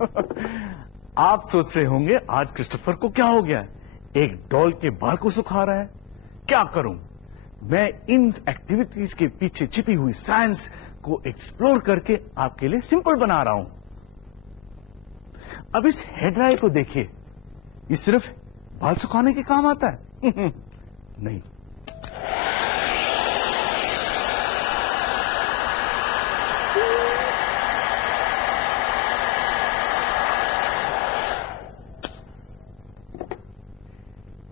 आप सोच रहे होंगे आज क्रिस्टोफर को क्या हो गया, एक डॉल के बाल को सुखा रहा है। क्या करूं, मैं इन एक्टिविटीज के पीछे छिपी हुई साइंस को एक्सप्लोर करके आपके लिए सिंपल बना रहा हूं। अब इस हेयर ड्रायर को देखिए, ये सिर्फ बाल सुखाने के काम आता है। नहीं,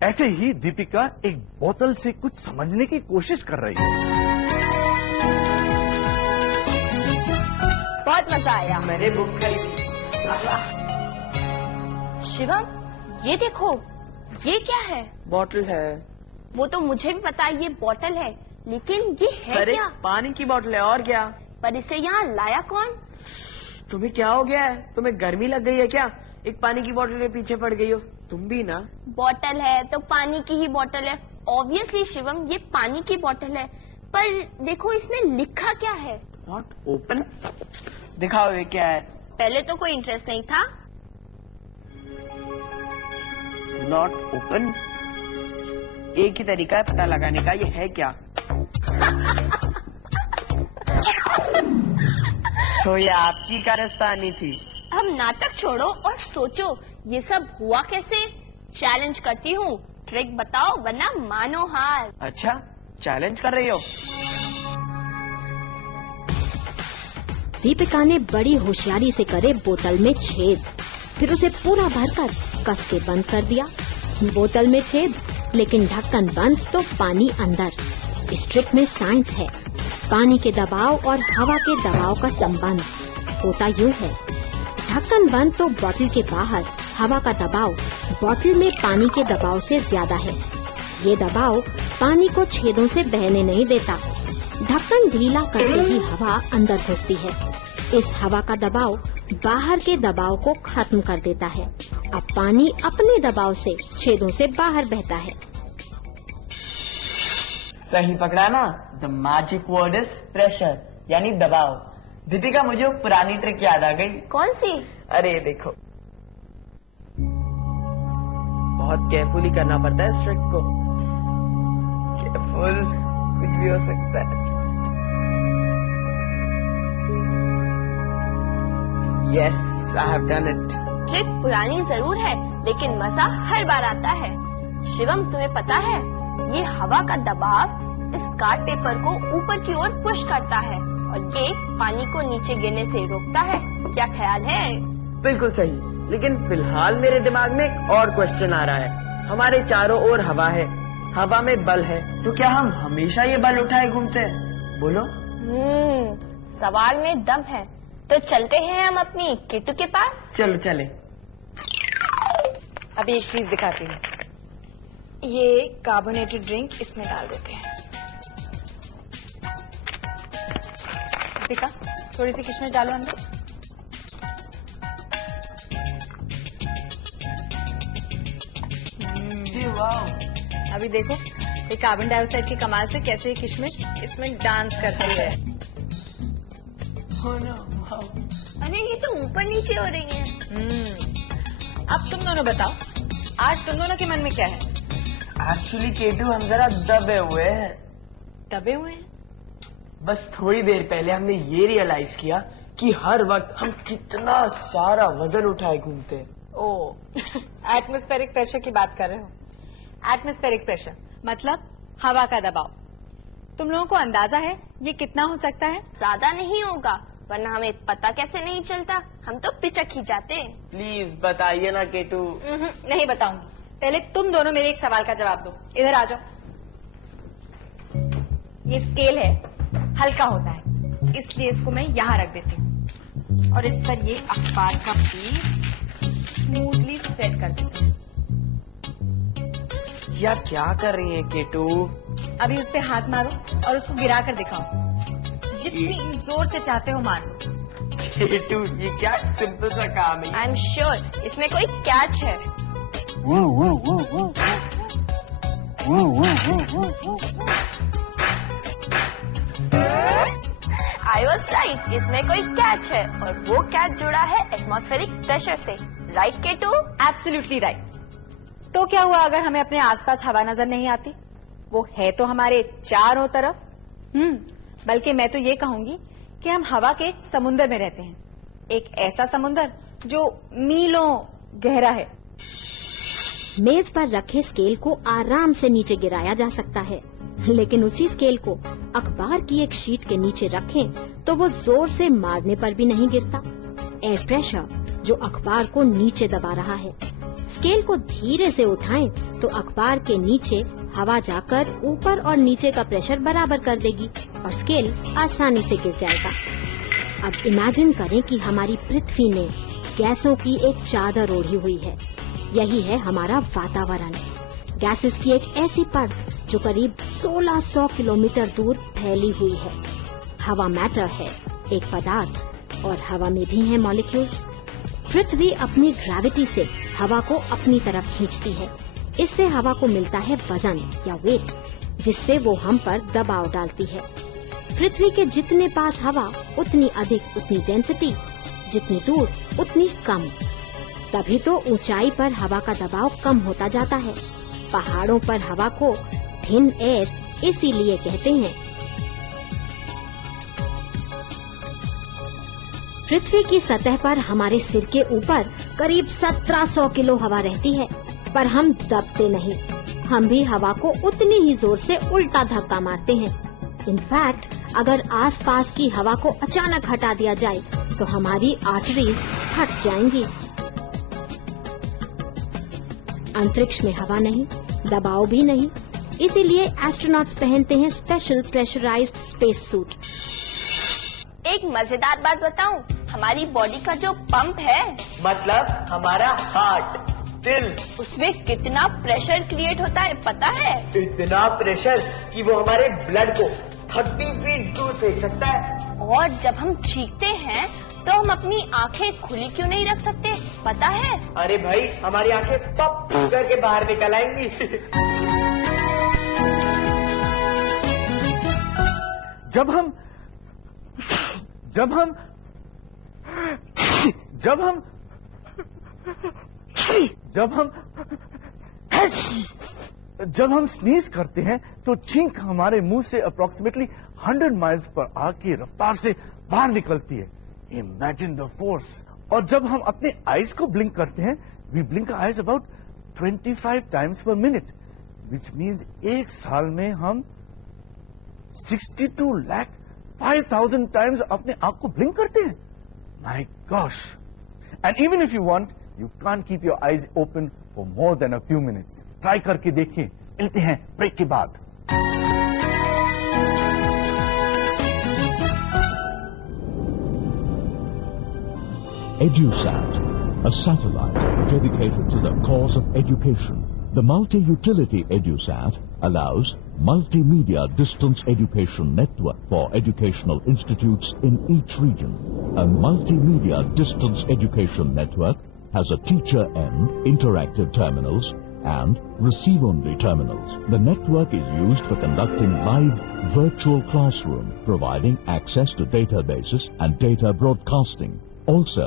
ऐसे ही दीपिका एक बोतल से कुछ समझने की कोशिश कर रही है। बहुत मजा आया। मैंने बुक करी थी। शिवम, ये देखो, ये क्या है? बॉटल है। वो तो मुझे भी पता है ये बॉटल है, लेकिन ये है अरे क्या? पानी की बॉटल है और क्या। पर इसे यहाँ लाया कौन? तुम्हें क्या हो गया है, तुम्हें गर्मी लग गई है क्या? एक पानी की बॉटल के पीछे पड़ गई हो तुम भी ना। बॉटल है तो पानी की ही बॉटल है। ऑब्वियसली शिवम, ये पानी की बॉटल है, पर देखो इसमें लिखा क्या है? Not open. दिखाओ ये क्या है। पहले तो कोई इंटरेस्ट नहीं था। Not open. एक ही तरीका है पता लगाने का, ये है क्या? तो ये आपकी कारस्तानी थी। हम नाटक छोड़ो और सोचो ये सब हुआ कैसे। चैलेंज करती हूँ, ट्रिक बताओ वरना मानो हार। अच्छा, चैलेंज कर रही हो? दीपिका ने बड़ी होशियारी से करे बोतल में छेद, फिर उसे पूरा भरकर कस के बंद कर दिया। बोतल में छेद लेकिन ढक्कन बंद तो पानी अंदर। इस ट्रिक में साइंस है। पानी के दबाव और हवा के दबाव का संबंध होता यूं है, ढक्कन बंद तो बोतल के बाहर हवा का दबाव बोतल में पानी के दबाव से ज्यादा है। ये दबाव पानी को छेदों से बहने नहीं देता। ढक्कन ढीला करते ही हवा अंदर घुसती है। इस हवा का दबाव बाहर के दबाव को खत्म कर देता है। अब पानी अपने दबाव से छेदों से बाहर बहता है। सही पकड़ा ना। The magic word is pressure, यानी दबाव। दीपिका, मुझे वो पुरानी ट्रिक याद आ गई। कौन सी? अरे ये देखो, बहुत केयरफुली करना पड़ता है इस ट्रिक को। केयरफुल, कुछ भी हो सकता है। Yes, I have done it. Trick पुरानी जरूर है, लेकिन मजा हर बार आता है। शिवम, तुम्हें पता है ये हवा का दबाव इस कार्ड पेपर को ऊपर की ओर पुश करता है और ये पानी को नीचे गिरने से रोकता है। क्या ख्याल है? बिल्कुल सही, लेकिन फिलहाल मेरे दिमाग में एक और क्वेश्चन आ रहा है। हमारे चारों ओर हवा है, हवा में बल है, तो क्या हम हमेशा ये बल उठाए घूमते हैं? बोलो। सवाल में दम है, तो चलते हैं हम अपनी किट्टू के पास। चलो चले। अभी एक चीज दिखाती हूँ। ये कार्बोनेटेड ड्रिंक इसमें डाल देते हैं। दीपिका, थोड़ी सी किशमिश डालो अंदर। अभी देखो ये कार्बन डाइऑक्साइड के कमाल से कैसे ये किशमिश इसमें डांस करती है। अरे ये तो ऊपर नीचे हो रही है। अब तुम दोनों बताओ, आज तुम दोनों के मन में क्या है? एक्चुअली केटू, हम जरा दबे हुए हैं। दबे हुए हैं? बस थोड़ी देर पहले हमने ये रियलाइज किया कि हर वक्त हम कितना सारा वजन उठाए घूमते हैं। ओ, एटमॉस्फेरिक प्रेशर की बात कर रहे हो? एटमॉस्फेरिक प्रेशर मतलब हवा का दबाव। तुम लोगों को अंदाजा है ये कितना हो सकता है? ज्यादा नहीं होगा, वरना हमें पता कैसे नहीं चलता। हम तो पिचक ही जाते। प्लीज बताइए ना केटू। नहीं बताऊंगी, पहले तुम दोनों मेरे एक सवाल का जवाब दो। इधर आ जाओ। ये स्केल है, हल्का होता है, इसलिए इसको मैं यहाँ रख देती हूँ और इस पर ये अखबार का पीस स्मूथली स्प्रेड कर देती हूँ। यार क्या कर रही हैं केटू? अभी उस पे हाथ मारो और उसको गिरा कर दिखाओ। जितनी जोर से चाहते हो मार लो। केटू, ये क्या सिंपल सा काम है। आई एम श्योर इसमें कोई कैच है। I was right, इसमें कोई कैच है और वो कैच जुड़ा है एटमॉस्फेरिक प्रेशर से, राइट केटू? Absolutely right. तो क्या हुआ अगर हमें अपने आसपास हवा नजर नहीं आती? वो है तो हमारे चारों तरफ। बल्कि मैं तो ये कहूंगी कि हम हवा के एक समुंदर में रहते हैं, एक ऐसा समुंदर जो मीलों गहरा है। मेज पर रखे स्केल को आराम से नीचे गिराया जा सकता है, लेकिन उसी स्केल को अखबार की एक शीट के नीचे रखें तो वो जोर से मारने पर भी नहीं गिरता। एयर प्रेशर जो अखबार को नीचे दबा रहा है। स्केल को धीरे से उठाएं तो अखबार के नीचे हवा जाकर ऊपर और नीचे का प्रेशर बराबर कर देगी और स्केल आसानी से गिर जाएगा। अब इमेजिन करें कि हमारी पृथ्वी ने गैसों की एक चादर ओढ़ी हुई है। यही है हमारा वातावरण। गैसेस की एक ऐसी परत जो करीब 1600 किलोमीटर दूर फैली हुई है। हवा मैटर है, एक पदार्थ, और हवा में भी हैं मॉलिक्यूल्स। पृथ्वी अपनी ग्रेविटी से हवा को अपनी तरफ खींचती है। इससे हवा को मिलता है वजन या वेट, जिससे वो हम पर दबाव डालती है। पृथ्वी के जितने पास हवा उतनी अधिक उतनी डेंसिटी, जितनी दूर उतनी कम। तभी तो ऊंचाई पर हवा का दबाव कम होता जाता है। पहाड़ों पर हवा को थिन एयर इसीलिए कहते हैं। पृथ्वी की सतह पर हमारे सिर के ऊपर करीब 1700 किलो हवा रहती है, पर हम दबते नहीं। हम भी हवा को उतनी ही जोर से उल्टा धक्का मारते हैं। इनफैक्ट अगर आसपास की हवा को अचानक हटा दिया जाए तो हमारी आर्टरीज फट जाएंगी। अंतरिक्ष में हवा नहीं, दबाव भी नहीं, इसीलिए एस्ट्रोनॉट्स पहनते हैं स्पेशल प्रेशराइज्ड स्पेस सूट। एक मजेदार बात बताऊं, हमारी बॉडी का जो पंप है, मतलब हमारा हार्ट, दिल, उसमें कितना प्रेशर क्रिएट होता है पता है? इतना प्रेशर कि वो हमारे ब्लड को 30 फीट दूर फेंक सकता है। और जब हम छींकते हैं तो हम अपनी आंखें खुली क्यों नहीं रख सकते पता है? अरे भाई, हमारी आंखें पप करके बाहर निकल आएंगी। जब हम स्नीज करते हैं तो छींक हमारे मुंह से अप्रोक्सीमेटली 100 माइल्स पर आवर की रफ्तार से बाहर निकलती है। Imagine the force. और जब हम अपने आईज को ब्लिंक करते हैं, we blink eyes about 25 times per minute, which means एक साल में हम 62,05,000 टाइम्स अपने आंख को ब्लिंक करते हैं। My gosh. And even if you want, you can't keep your eyes open for more than a few minutes. Try करके देखिए। मिलते हैं ब्रेक के बाद। EduSat, a satellite dedicated to the cause of education. The multi-utility EduSat allows multimedia distance education network for educational institutes in each region. A multimedia distance education network has a teacher end, interactive terminals, and receive-only terminals. The network is used for conducting live virtual classroom, providing access to databases and data broadcasting. Also,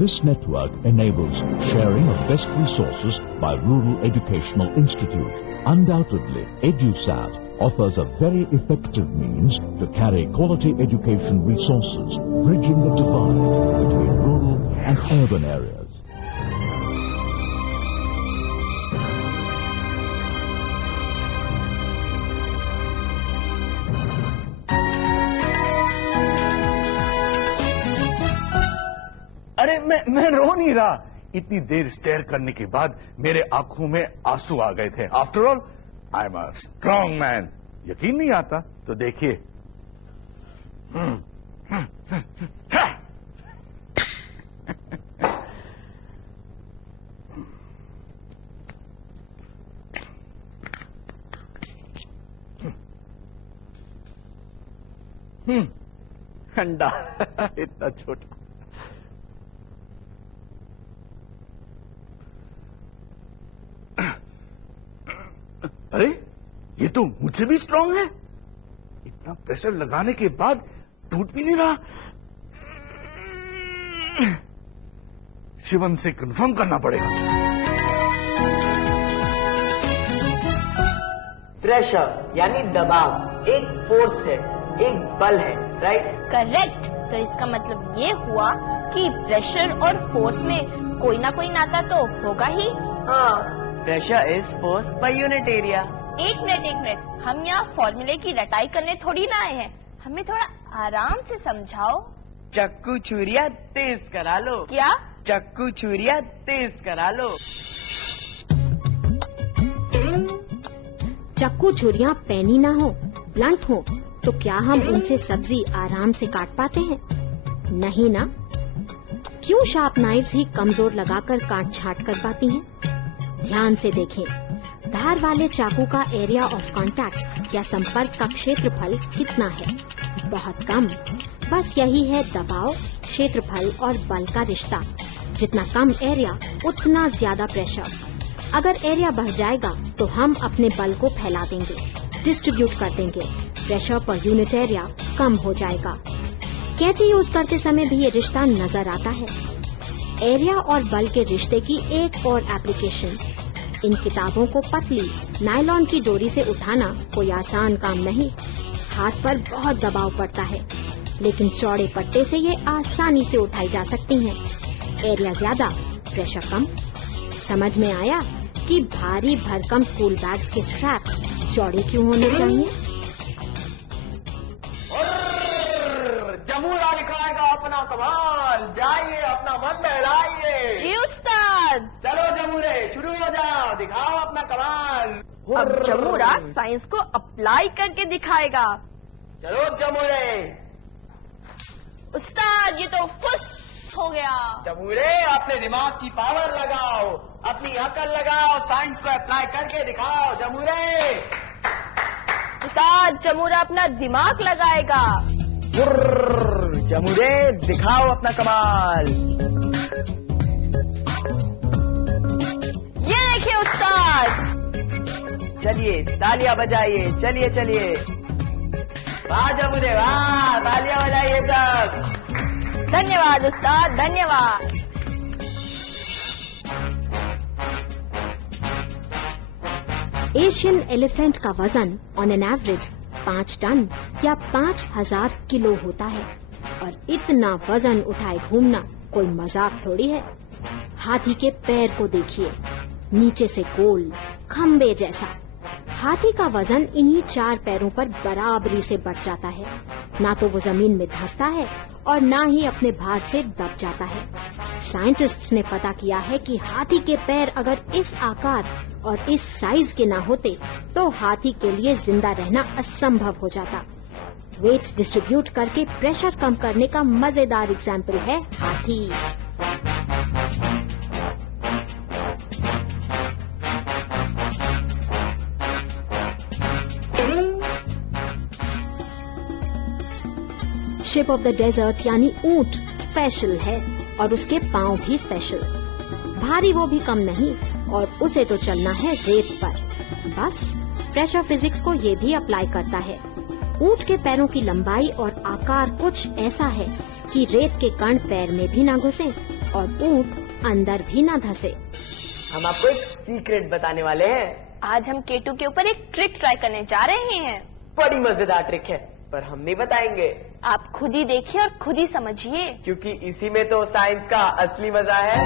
this network enables sharing of best resources by rural educational institutes. Undoubtedly, EduSat offers a very effective means to carry quality education resources, bridging the divide between rural and urban areas. अरे मैं रो नहीं रहा। इतनी देर stair करने के बाद मेरे आंखों में आंसू आ गए थे। After all, I am a strong man. यकीन नहीं आता तो देखिए। अंडा इतना छोटा। अरे, ये तो मुझसे भी स्ट्रांग है। इतना प्रेशर लगाने के बाद टूट भी नहीं रहा। शिवम से कंफर्म करना पड़ेगा। प्रेशर यानी दबाव एक फोर्स है, एक बल है, राइट? करेक्ट। तो इसका मतलब ये हुआ कि प्रेशर और फोर्स में कोई ना कोई नाता तो होगा ही। हाँ, pressure is force by unit area. एक मिनट, हम यहाँ फॉर्मूले की रटाई करने थोड़ी ना आए हैं, हमें थोड़ा आराम से समझाओ। चक्कू छुरिया तेज करा लो। क्या? चक्कू छुरिया तेज करा लो। चक्कू छुरियां पैनी ना हो, ब्लंट हो, तो क्या हम उनसे सब्जी आराम से काट पाते हैं? नहीं ना। क्यों शार्प नाइफ्स ही कमजोर लगाकर काट छाट कर पाती हैं? ध्यान से देखें, धार वाले चाकू का एरिया ऑफ कांटेक्ट या संपर्क का क्षेत्रफल कितना है? बहुत कम। बस यही है दबाव, क्षेत्रफल और बल का रिश्ता। जितना कम एरिया उतना ज्यादा प्रेशर। अगर एरिया बढ़ जाएगा तो हम अपने बल को फैला देंगे, डिस्ट्रीब्यूट कर देंगे, प्रेशर पर यूनिट एरिया कम हो जाएगा। कैंची यूज करते समय भी ये रिश्ता नजर आता है। एरिया और बल के रिश्ते की एक और एप्लीकेशन। इन किताबों को पतली नायलॉन की डोरी से उठाना कोई आसान काम नहीं। हाथ पर बहुत दबाव पड़ता है, लेकिन चौड़े पट्टे से ये आसानी से उठाई जा सकती हैं। एरिया ज्यादा, प्रेशर कम। समझ में आया कि भारी भरकम स्कूल बैग्स के स्ट्रैप्स चौड़े क्यों होने चाहिए? जमूरा दिखाएगा अपना कमाल, जाइए अपना मन बहलाइए। जी उस्ताद। चलो जमूरे शुरू हो जाओ, दिखाओ अपना कमाल। अब जमूरा साइंस को अप्लाई करके दिखाएगा। चलो जमूरे। उस्ताद ये तो फुस हो गया। जमूरे अपने दिमाग की पावर लगाओ, अपनी अकल लगाओ, साइंस को अप्लाई करके दिखाओ जमूरे। उस्ताद जमूरा अपना दिमाग लगाएगा। जमूरे दिखाओ अपना कमाल। ये देखिए उस्ताद। चलिए तालियां बजाइए, चलिए चलिए। वाह जमूरे वाह, तालियां बजाइए सब। धन्यवाद उस्ताद, धन्यवाद। एशियन एलिफेंट का वजन ऑन एन एवरेज 5 टन या 5000 किलो होता है, और इतना वजन उठाए घूमना कोई मजाक थोड़ी है। हाथी के पैर को देखिए, नीचे से गोल खम्बे जैसा। हाथी का वजन इन्हीं 4 पैरों पर बराबरी से बढ़ जाता है। ना तो वो जमीन में धंसता है और ना ही अपने भार से दब जाता है। साइंटिस्ट्स ने पता किया है कि हाथी के पैर अगर इस आकार और इस साइज के ना होते तो हाथी के लिए जिंदा रहना असंभव हो जाता। वेट डिस्ट्रीब्यूट करके प्रेशर कम करने का मजेदार एग्जाम्पल है हाथी। शिप ऑफ द डेजर्ट यानी ऊंट स्पेशल है, और उसके पांव भी स्पेशल। भारी वो भी कम नहीं, और उसे तो चलना है रेत पर। बस प्रेशर फिजिक्स को ये भी अप्लाई करता है। ऊंट के पैरों की लंबाई और आकार कुछ ऐसा है कि रेत के कण पैर में भी ना घुसे और ऊंट अंदर भी ना धंसे। हम आपको एक सीक्रेट बताने वाले हैं। आज हम केटू के ऊपर एक ट्रिक ट्राई करने जा रहे हैं। बड़ी मजेदार ट्रिक है, पर हम नहीं बताएंगे। आप खुद ही देखिए और खुद ही समझिए, क्योंकि इसी में तो साइंस का असली मजा है।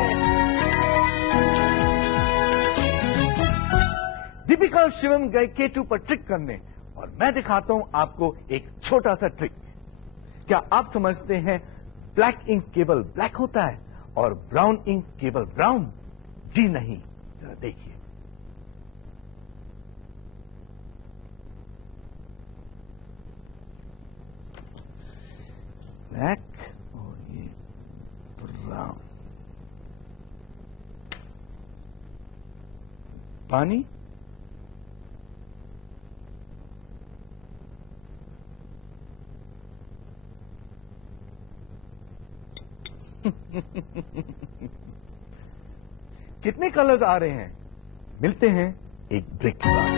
दीपिका और शिवम गए केटू पर ट्रिक करने, और मैं दिखाता हूं आपको एक छोटा सा ट्रिक। क्या आप समझते हैं ब्लैक इंक केवल ब्लैक होता है और ब्राउन इंक केवल ब्राउन? जी नहीं, जरा देखिए। ब्लैक और ये ब्राउन। पानी कितने कलर्स आ रहे हैं? मिलते हैं एक ब्रेक के बाद।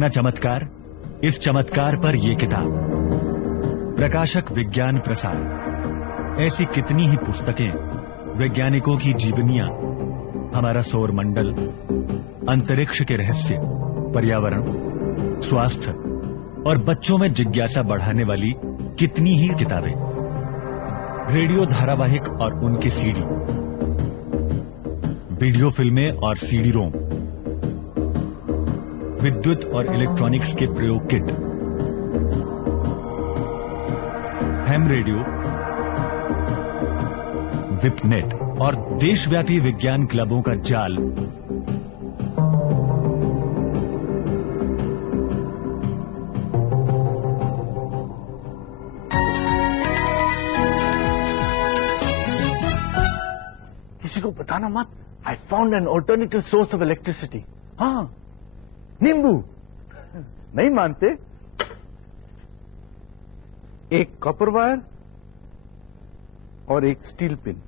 ना चमत्कार, इस चमत्कार पर ये किताब। प्रकाशक विज्ञान प्रसार। ऐसी कितनी ही पुस्तकें, वैज्ञानिकों की जीवनियां, हमारा सौर मंडल, अंतरिक्ष के रहस्य, पर्यावरण, स्वास्थ्य और बच्चों में जिज्ञासा बढ़ाने वाली कितनी ही किताबें। रेडियो धारावाहिक और उनके सीडी, वीडियो फिल्में और सीडी रोम, विद्युत और इलेक्ट्रॉनिक्स के प्रयोग किट, हैम रेडियो, विपनेट और देशव्यापी विज्ञान क्लबों का जाल। किसी को बताना मत। I found an alternative source of electricity. हाँ, नींबू। नहीं मानते? एक कॉपर वायर और एक स्टील पिन।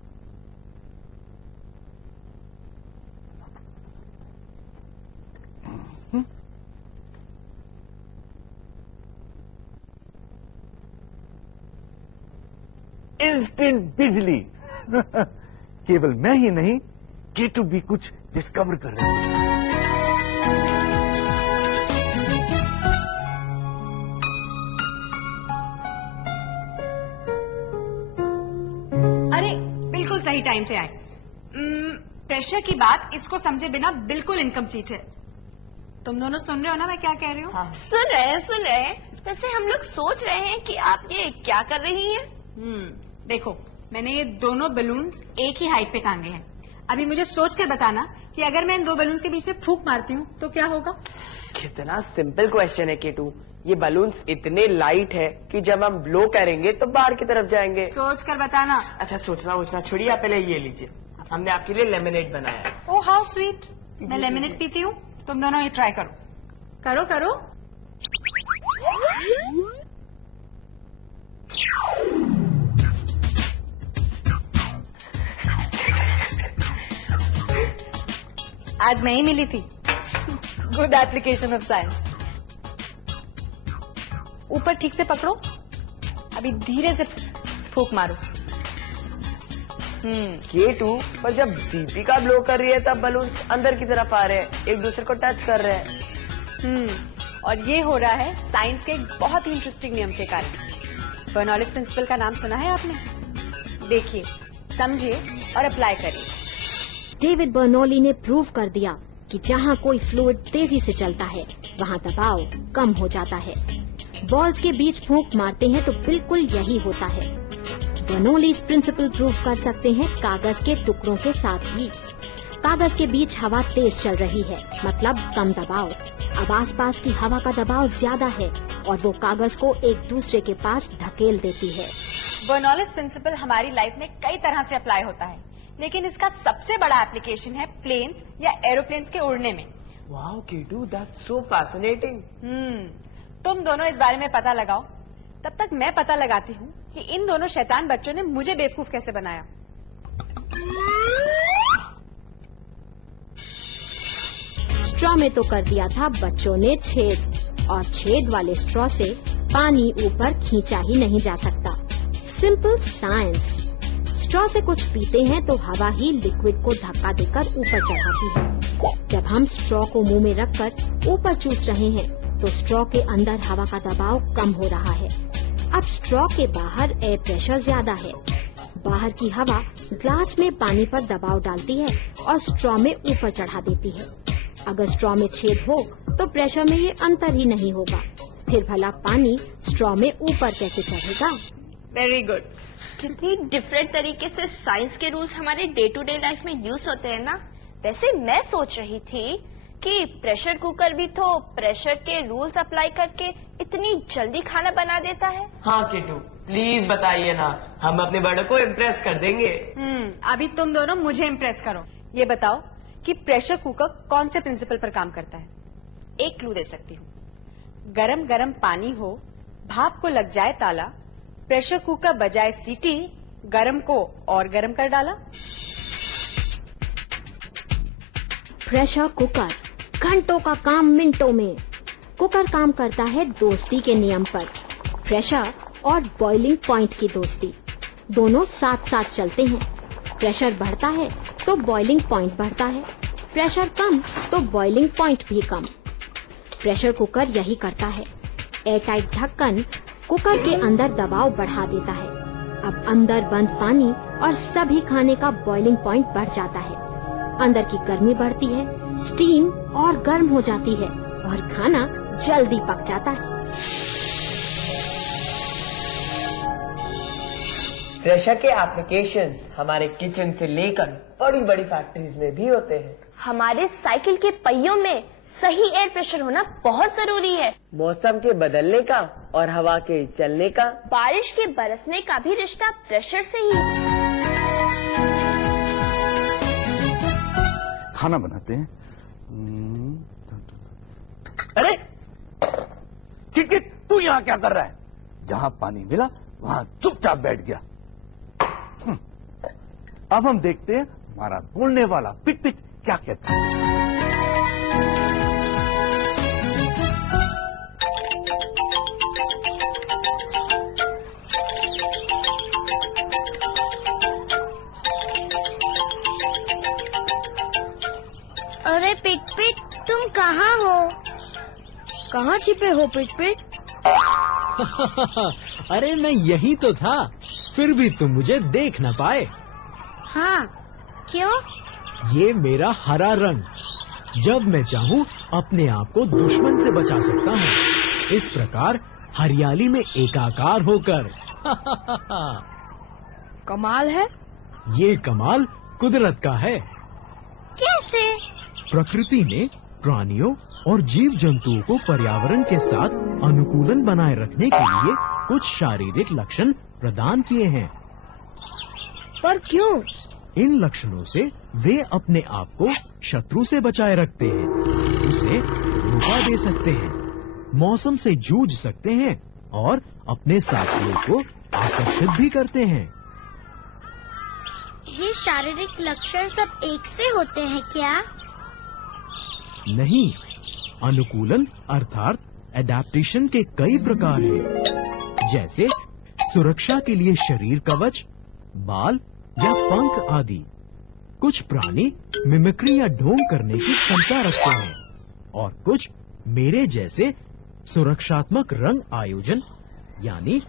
इंस्टेंट बिजली। केवल मैं ही नहीं, केटू भी कुछ डिस्कवर कर रहे हैं। अरे बिल्कुल सही टाइम पे आए। प्रेशर की बात इसको समझे बिना बिल्कुल इनकम्प्लीट है। तुम दोनों सुन रहे हो ना मैं क्या कह रही हूँ? हाँ। सुन रहे हैं। वैसे हम लोग सोच रहे हैं कि आप ये क्या कर रही हैं? देखो, मैंने ये दोनों बलून्स एक ही हाइट पे टांगे हैं। अभी मुझे सोच कर बताना कि अगर मैं इन दो बलून्स के बीच में फूंक मारती हूँ तो क्या होगा? कितना सिंपल क्वेश्चन है केटू। ये बलून्स इतने लाइट है कि जब हम ब्लो करेंगे तो बाहर की तरफ जाएंगे। सोच कर बताना। अच्छा, सोचना छोड़िए, आप पहले ये लीजिए। हमने आपके लिए लेमनेड बनाया है। Oh how sweet. मैं लेमनेड पीती हूँ, तुम दोनों ये ट्राई करो। करो। आज मैं ही मिली थी। Good application of science. ऊपर ठीक से पकड़ो, अभी धीरे से फूंक मारो। केटू, पर जब दीपिका ब्लो कर रही है तब बलून अंदर की तरफ आ रहे हैं, एक दूसरे को टच कर रहे हैं। और ये हो रहा है साइंस के एक बहुत ही इंटरेस्टिंग नियम के कारण। बर्नौलीज प्रिंसिपल का नाम सुना है आपने? देखिए, समझिए और अप्लाई करिए। डेविड बर्नौली ने प्रूव कर दिया कि जहाँ कोई फ्लूइड तेजी से चलता है वहाँ दबाव कम हो जाता है। बॉल्स के बीच फूंक मारते हैं तो बिल्कुल यही होता है। बर्नौलीज प्रिंसिपल प्रूव कर सकते हैं कागज के टुकड़ों के साथ भी। कागज के बीच हवा तेज चल रही है, मतलब कम दबाव। अब आसपास की हवा का दबाव ज्यादा है और वो कागज को एक दूसरे के पास धकेल देती है। बर्नौलीज प्रिंसिपल हमारी लाइफ में कई तरह से अप्लाई होता है, लेकिन इसका सबसे बड़ा एप्लीकेशन है प्लेन्स या एरोप्लेन्स के उड़ने में। Wow Ketu, that's so fascinating. तुम दोनों इस बारे में पता लगाओ, तब तक मैं पता लगाती हूँ कि इन दोनों शैतान बच्चों ने मुझे बेवकूफ कैसे बनाया। स्ट्रॉ में तो कर दिया था बच्चों ने छेद, और छेद वाले स्ट्रॉ से पानी ऊपर खींचा ही नहीं जा सकता। Simple science. स्ट्रॉ से कुछ पीते हैं तो हवा ही लिक्विड को धक्का देकर ऊपर चढ़ाती है। जब हम स्ट्रॉ को मुंह में रखकर ऊपर चूस रहे हैं तो स्ट्रॉ के अंदर हवा का दबाव कम हो रहा है। अब स्ट्रॉ के बाहर एयर प्रेशर ज्यादा है। बाहर की हवा ग्लास में पानी पर दबाव डालती है और स्ट्रॉ में ऊपर चढ़ा देती है। अगर स्ट्रॉ में छेद हो तो प्रेशर में ये अंतर ही नहीं होगा। फिर भला पानी स्ट्रॉ में ऊपर कैसे चढ़ेगा? Very good. कितनी डिफरेंट तरीके से साइंस के रूल्स हमारे डे टू डे लाइफ में यूज होते हैं ना। वैसे मैं सोच रही थी कि प्रेशर कुकर भी तो प्रेशर के रूल्स अप्लाई करके इतनी जल्दी खाना बना देता है। हाँ केटू, प्लीज बताइए ना, हम अपने बड़ों को इम्प्रेस कर देंगे। अभी तुम दोनों मुझे इम्प्रेस करो। ये बताओ कि प्रेशर कुकर कौन से प्रिंसिपल पर काम करता है? एक क्लू दे सकती हूँ। गरम गरम पानी हो, भाप को लग जाए ताला, प्रेशर कुकर बजाए सीटी, गरम को और गरम कर डाला। प्रेशर कुकर, घंटों का काम मिनटों में। कुकर काम करता है दोस्ती के नियम पर। प्रेशर और बॉइलिंग पॉइंट की दोस्ती दोनों साथ साथ चलते हैं। प्रेशर बढ़ता है तो बॉइलिंग पॉइंट बढ़ता है, प्रेशर कम तो बॉइलिंग पॉइंट भी कम। प्रेशर कुकर यही करता है। एयरटाइट ढक्कन कुकर के अंदर दबाव बढ़ा देता है। अब अंदर बंद पानी और सभी खाने का बॉइलिंग पॉइंट बढ़ जाता है। अंदर की गर्मी बढ़ती है, स्टीम और गर्म हो जाती है और खाना जल्दी पक जाता है। प्रेशर के एप्लीकेशंस हमारे किचन से लेकर बड़ी बड़ी फैक्ट्रीज में भी होते हैं। हमारे साइकिल के पहियों में सही एयर प्रेशर होना बहुत जरूरी है। मौसम के बदलने का और हवा के चलने का, बारिश के बरसने का भी रिश्ता प्रेशर से ही। खाना बनाते हैं। अरे किट, तू यहाँ क्या कर रहा है? जहाँ पानी मिला वहाँ चुपचाप बैठ गया। अब हम देखते हैं हमारा बोलने वाला पिट पिट क्या कहता है। अरे पिट पिट, तुम कहाँ हो? कहाँ छिपे हो पिट पिट? अरे मैं यही तो था, फिर भी तुम मुझे देख न पाए। हाँ, क्यों? ये मेरा हरा रंग, जब मैं चाहूँ अपने आप को दुश्मन से बचा सकता हूँ। इस प्रकार हरियाली में एकाकार होकर। कमाल है। ये कमाल कुदरत का है। कैसे? प्रकृति ने प्राणियों और जीव जंतुओं को पर्यावरण के साथ अनुकूलन बनाए रखने के लिए कुछ शारीरिक लक्षण प्रदान किए हैं। पर क्यों? इन लक्षणों से वे अपने आप को शत्रु से बचाए रखते हैं, उसे धोखा दे सकते हैं, मौसम से जूझ सकते हैं और अपने साथियों को आकर्षित भी करते हैं। ये शारीरिक लक्षण सब एक से होते हैं क्या? नहीं, अनुकूलन अर्थात एडेप्टेशन के कई प्रकार हैं, जैसे सुरक्षा के लिए शरीर कवच, बाल या पंख आदि। कुछ प्राणी मिमिक्री या ढोंग करने की क्षमता रखते हैं और कुछ मेरे जैसे सुरक्षात्मक रंग आयोजन यानी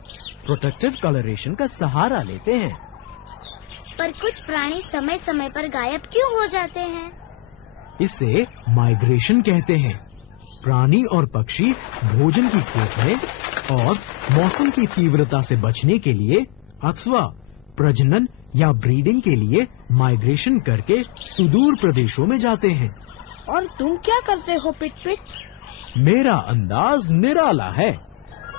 प्रोटेक्टिव कलरेशन का सहारा लेते हैं। पर कुछ प्राणी समय समय पर गायब क्यों हो जाते हैं? इसे माइग्रेशन कहते हैं। प्राणी और पक्षी भोजन की खोज में और मौसम की तीव्रता से बचने के लिए अथवा प्रजनन या ब्रीडिंग के लिए माइग्रेशन करके सुदूर प्रदेशों में जाते हैं। और तुम क्या करते हो पिट पिट? मेरा अंदाज निराला है।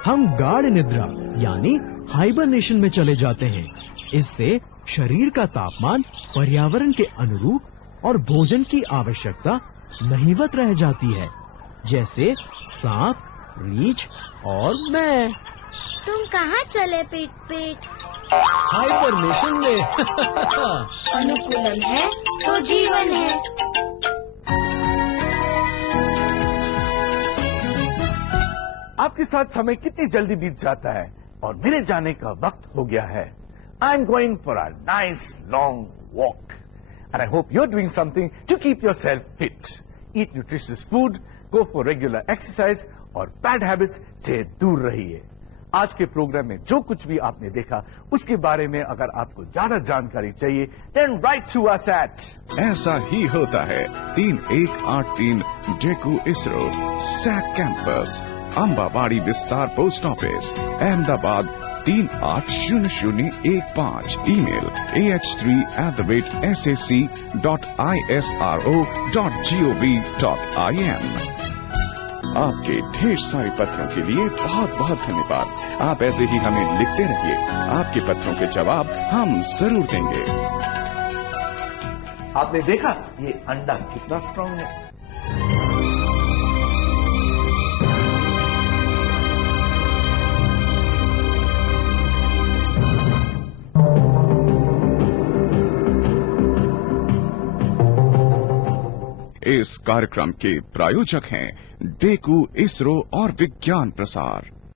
हम गाढ़ निद्रा यानी हाइबरनेशन में चले जाते हैं। इससे शरीर का तापमान पर्यावरण के अनुरूप और भोजन की आवश्यकता नहीवत रह जाती है, जैसे सांप, रीछ और मैं। तुम कहाँ चले पिट पिट? हाइबरनेशन में। अनुकूलन है तो जीवन है। आपके साथ समय कितनी जल्दी बीत जाता है और मेरे जाने का वक्त हो गया है। I am going for a nice long walk and I hope you're doing something to keep yourself fit. Eat nutritious food, go for regular exercise और bad habits से दूर रहिए। आज के प्रोग्राम में जो कुछ भी आपने देखा उसके बारे में अगर आपको ज्यादा जानकारी चाहिए then write to us at ऐसा ही होता है 3183 डेकू ISRO SAC campus, Ambawadi Vistar post office, Ahmedabad 380015। Email ah3@sac.isro.gov.in। आपके ढेर सारे पत्रों के लिए बहुत बहुत धन्यवाद। आप ऐसे ही हमें लिखते रहिए, आपके पत्रों के जवाब हम जरूर देंगे। आपने देखा ये अंडा कितना स्ट्रांग है। इस कार्यक्रम के प्रायोजक हैं डेकू, इसरो और विज्ञान प्रसार।